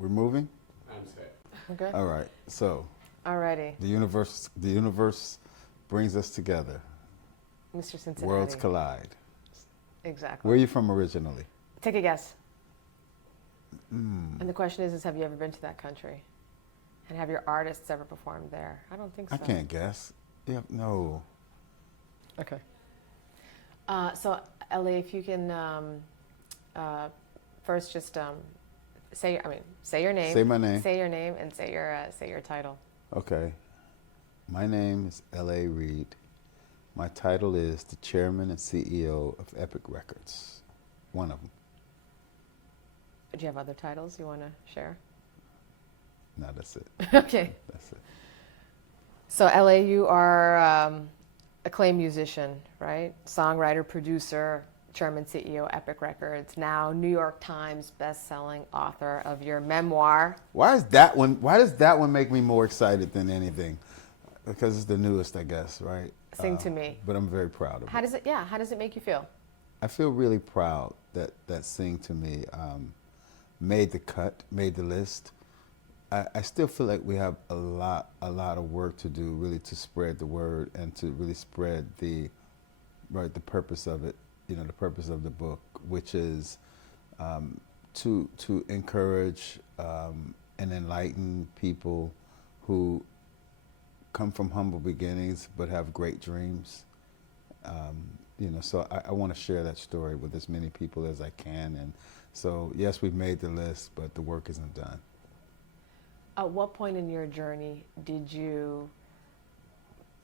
We're moving? I'm set. Okay. All right. So Alrighty, the universe brings us together. Mr. Cincinnati. Worlds collide. Exactly. Where are you from originally? Take a guess. And the question is have you ever been to that country? And have your artists ever performed there? I don't think so. I can't guess. Yeah, no. Okay. So, LA, if you can first just say your name. Say my name. Say your name and say your title. Okay. My name is L.A. Reid. My title is the Chairman and CEO of Epic Records. One of them. Do you have other titles you want to share? No, that's it. Okay. That's it. So, LA, you are acclaimed musician, right? Songwriter, producer, Chairman, CEO, Epic Records. Now, New York Times best-selling author of your memoir. Why does that one make me more excited than anything? Because it's the newest, I guess, right? Sing to Me. But I'm very proud of it. How does it make you feel? I feel really proud that Sing to Me made the cut, made the list. I still feel like we have a lot of work to do, really, to spread the word and to really spread the purpose of it. You know, the purpose of the book, which is to encourage and enlighten people who come from humble beginnings but have great dreams. You know, so I want to share that story with as many people as I can. And so, yes, we've made the list, but the work isn't done. At what point in your journey did you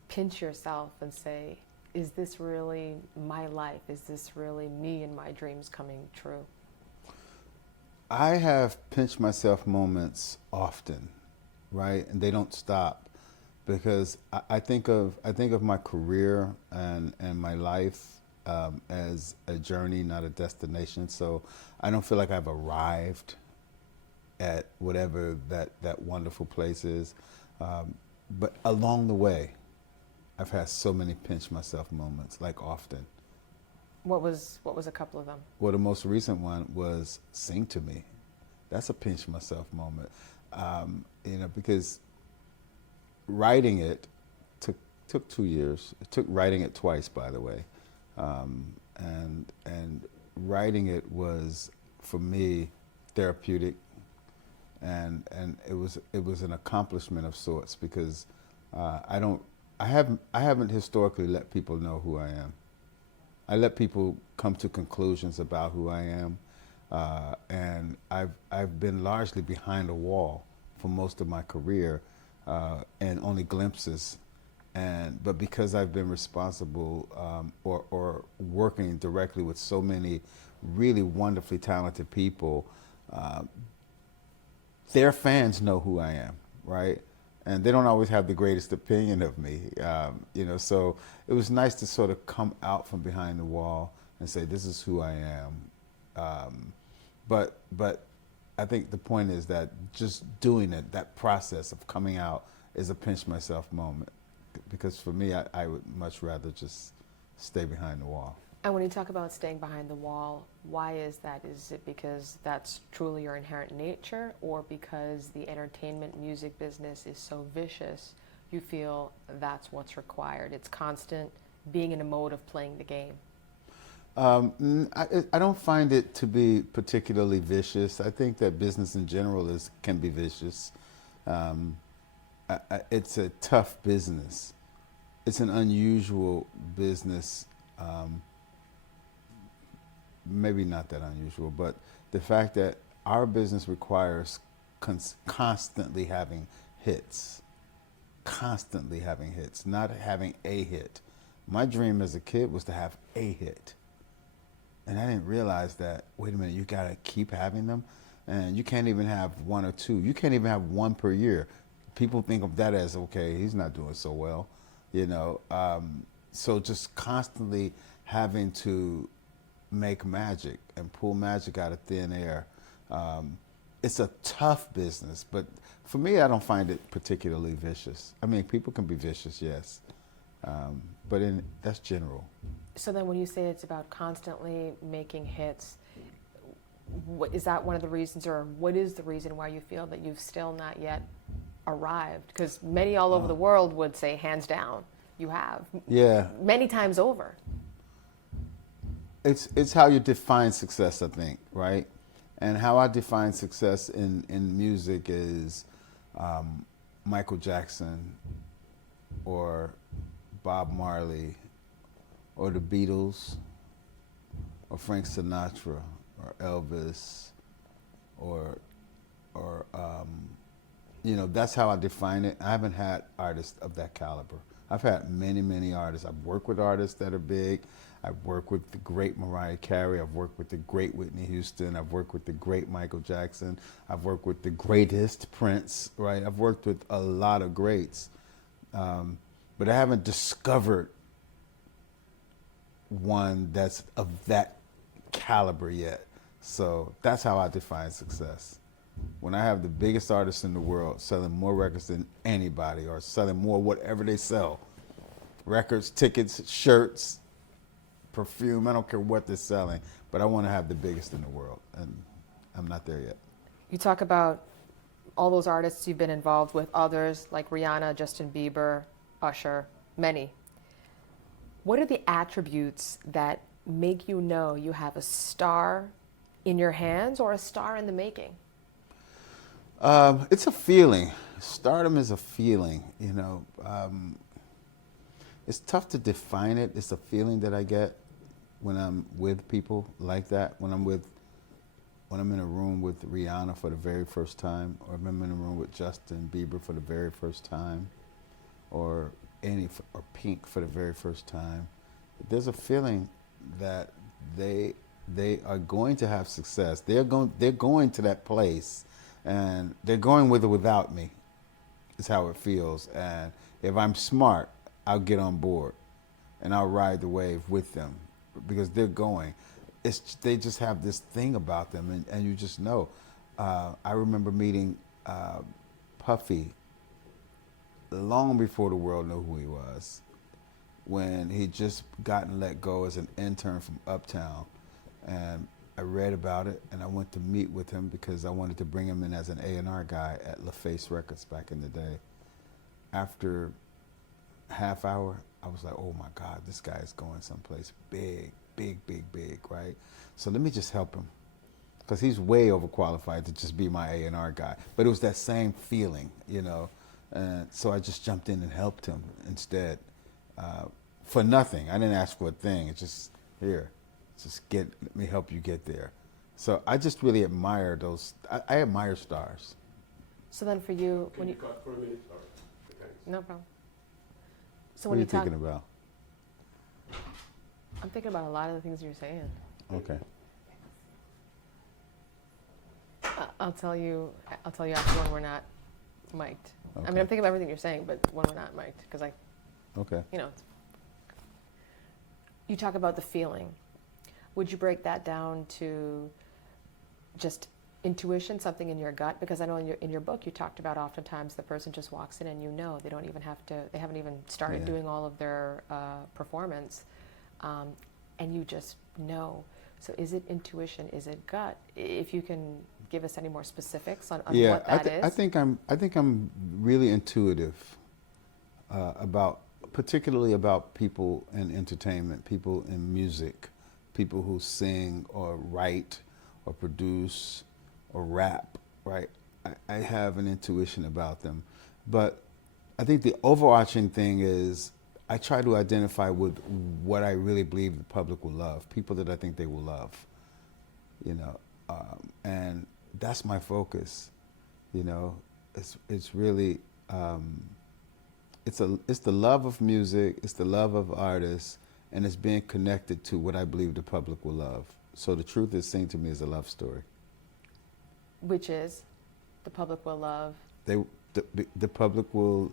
pinch yourself and say, is this really my life? Is this really me and my dreams coming true? I have pinched myself moments often, right? And they don't stop, because I think of my career and my life as a journey, not a destination. So I don't feel like I've arrived at whatever that wonderful place is. But along the way, I've had so many pinch myself moments, like often. What was a couple of them? Well, the most recent one was Sing to Me. That's a pinch myself moment. You know, because writing it took 2 years. It took writing it twice, by the way. And writing it was, for me, therapeutic. And it was an accomplishment of sorts, because I haven't historically let people know who I am. I let people come to conclusions about who I am, and I've been largely behind a wall for most of my career, and only glimpses. But because I've been responsible or working directly with so many really wonderfully talented people, their fans know who I am, right? And they don't always have the greatest opinion of me, you know. So it was nice to sort of come out from behind the wall and say, "This is who I am." But I think the point is that just doing it, that process of coming out, is a pinch myself moment. Because for me, I would much rather just stay behind the wall. And when you talk about staying behind the wall, why is that? Is it because that's truly your inherent nature, or because the entertainment music business is so vicious, you feel that's what's required? It's constant being in a mode of playing the game. I don't find it to be particularly vicious. I think that business in general can be vicious. It's a tough business. It's an unusual business. Maybe not that unusual, but the fact that our business requires constantly having hits, not having a hit. My dream as a kid was to have a hit. And I didn't realize that, wait a minute, you gotta keep having them, and you can't even have one or two. You can't even have one per year. People think of that as, okay, he's not doing so well, you know. So just constantly having to make magic and pull magic out of thin air. It's a tough business, but for me, I don't find it particularly vicious. I mean, people can be vicious, yes, but that's general. So then when you say it's about constantly making hits, Is that one of the reasons, or what is the reason why you feel that you've still not yet arrived? Because many all over the world would say, hands down, you have. Yeah. Many times over. It's how you define success, I think, right? And how I define success in music is Michael Jackson or Bob Marley or the Beatles or Frank Sinatra or Elvis or that's how I define it. I haven't had artists of that caliber. I've had many, many artists. I've worked with artists that are big. I've worked with the great Mariah Carey. I've worked with the great Whitney Houston. I've worked with the great Michael Jackson. I've worked with the greatest Prince, right? I've worked with a lot of greats. But I haven't discovered one that's of that caliber yet. So that's how I define success. When I have the biggest artists in the world selling more records than anybody, or selling more whatever they sell, records, tickets, shirts, perfume, I don't care what they're selling, but I want to have the biggest in the world, and I'm not there yet. You talk about all those artists you've been involved with, others like Rihanna, Justin Bieber, Usher, many. What are the attributes that make you know you have a star in your hands or a star in the making? It's a feeling. Stardom is a feeling, It's tough to define it. It's a feeling that I get when I'm with people like that. When I'm in a room with Rihanna for the very first time, or I'm in a room with Justin Bieber for the very first time, or Pink for the very first time. There's a feeling that they are going to have success. They're going to that place, and they're going with or without me. Is how it feels. And if I'm smart, I'll get on board, and I'll ride the wave with them, because they're going. They just have this thing about them, and you just know. I remember meeting Puffy long before the world knew who he was, when he'd just gotten let go as an intern from Uptown. And I read about it, and I went to meet with him because I wanted to bring him in as an A&R guy at LaFace Records back in the day. After half hour, I was like, oh my God, this guy is going someplace big, big, big, big, right? So let me just help him, because he's way overqualified to just be my A&R guy. But it was that same feeling, And so I just jumped in and helped him instead, for nothing. I didn't ask for a thing. It's just, here, let me help you get there. So I just really admire those. I admire stars. So then for you, Can you cut for a minute? Or, okay. no problem. So What when are you you talk, thinking about? I'm thinking about a lot of the things you're saying. Okay. I'll tell you after when we're not mic'd. I mean, Okay. I'm thinking about everything you're saying, but when we're not mic'd, because Okay. You talk about the feeling. Would you break that down to just intuition, something in your gut? Because I know in your book you talked about oftentimes the person just walks in and they don't even have to, they haven't even started Yeah. doing all of their performance, and you just know. So is it intuition? Is it gut? If you can give us any more specifics on what that is. I think I'm really intuitive particularly about people in entertainment, people in music, people who sing or write or produce or rap, right? I have an intuition about them. But I think the overarching thing is I try to identify with what I really believe the public will love, people that I think they will love, and that's my focus. It's really it's the love of music, it's the love of artists, and it's being connected to what I believe the public will love. So the truth is, Sing to Me is a love story. Which is, the public will love. The public will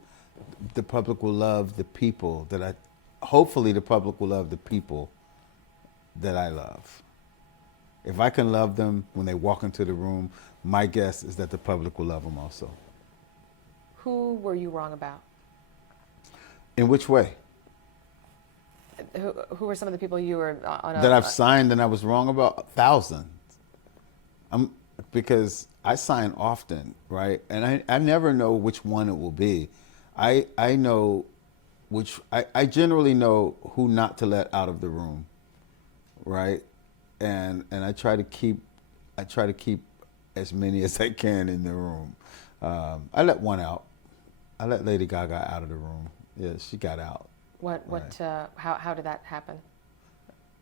love the people hopefully the public will love the people that I love. If I can love them when they walk into the room, my guess is that the public will love them also. Who were you wrong about? In which way? Who were some of the people you were on That I've signed and I was wrong about? Thousands. because I sign often, right? And I never know which one it will be. I know I generally know who not to let out of the room, right? And I try to keep as many as I can in the room. I let one out. I let Lady Gaga out of the room. Yeah, she got out. What? Right. How did that happen?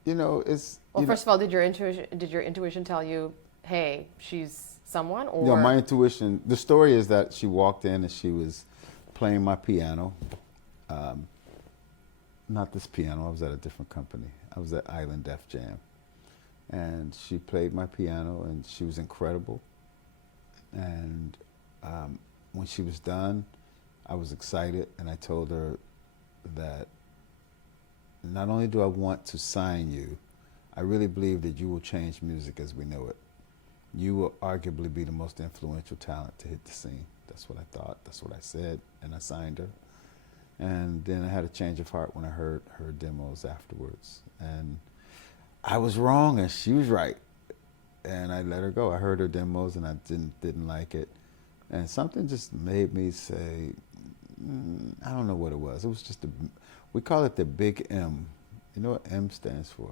You know, it's Well, you know, first of all, did your intuition tell you, hey, she's someone, you know, or my intuition. The story is that she walked in and she was playing my piano. Not this piano. I was at a different company. I was at Island Def Jam, and she played my piano, and she was incredible. And when she was done, I was excited, and I told her that not only do I want to sign you, I really believe that you will change music as we know it. You will arguably be the most influential talent to hit the scene. That's what I thought. That's what I said, and I signed her. And then I had a change of heart when I heard her demos afterwards. And I was wrong, and she was right. And I let her go. I heard her demos, and I didn't like it. And something just made me say, I don't know what it was. It was just we call it the big M. You know what M stands for?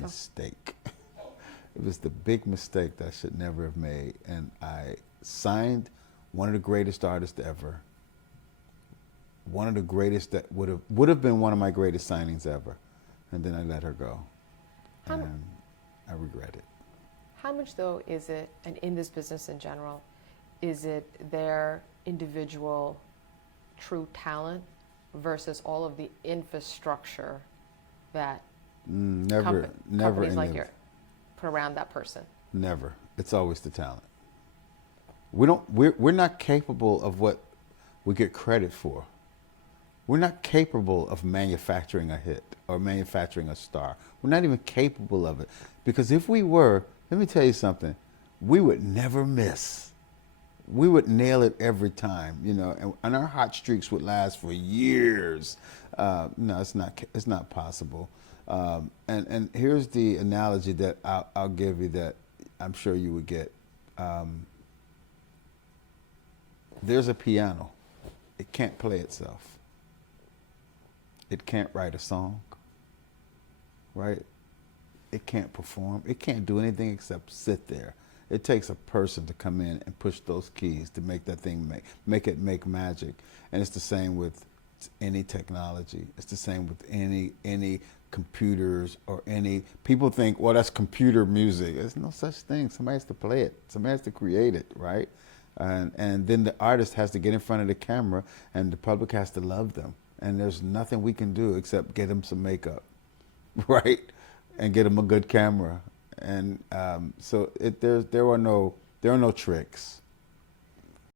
Mistake. It was the big mistake that I should never have made. And I signed one of the greatest artists ever. One of the greatest that would have been one of my greatest signings ever. And then I let her go. And I regret it. how much though is it, and in this business in general, is it their individual true talent versus all of the infrastructure that Never companies in like the- your put around that person? Never. It's always the talent. We're not capable of what we get credit for. We're not capable of manufacturing a hit or manufacturing a star. We're not even capable of it. Because if we were, let me tell you something, we would never miss. We would nail it every time, you know, and our hot streaks would last for years. No, it's not possible. And here's the analogy that I'll give you that I'm sure you would get. There's a piano. It can't play itself. It can't write a song, right? It can't perform. It can't do anything except sit there. It takes a person to come in and push those keys to make that thing make magic. And it's the same with any technology. It's the same with any computers or any. People think, well, that's computer music. There's no such thing. Somebody has to play it. Somebody has to create it, right? And then the artist has to get in front of the camera, and the public has to love them. And there's nothing we can do except get them some makeup, right? And get them a good camera. And so there are no tricks.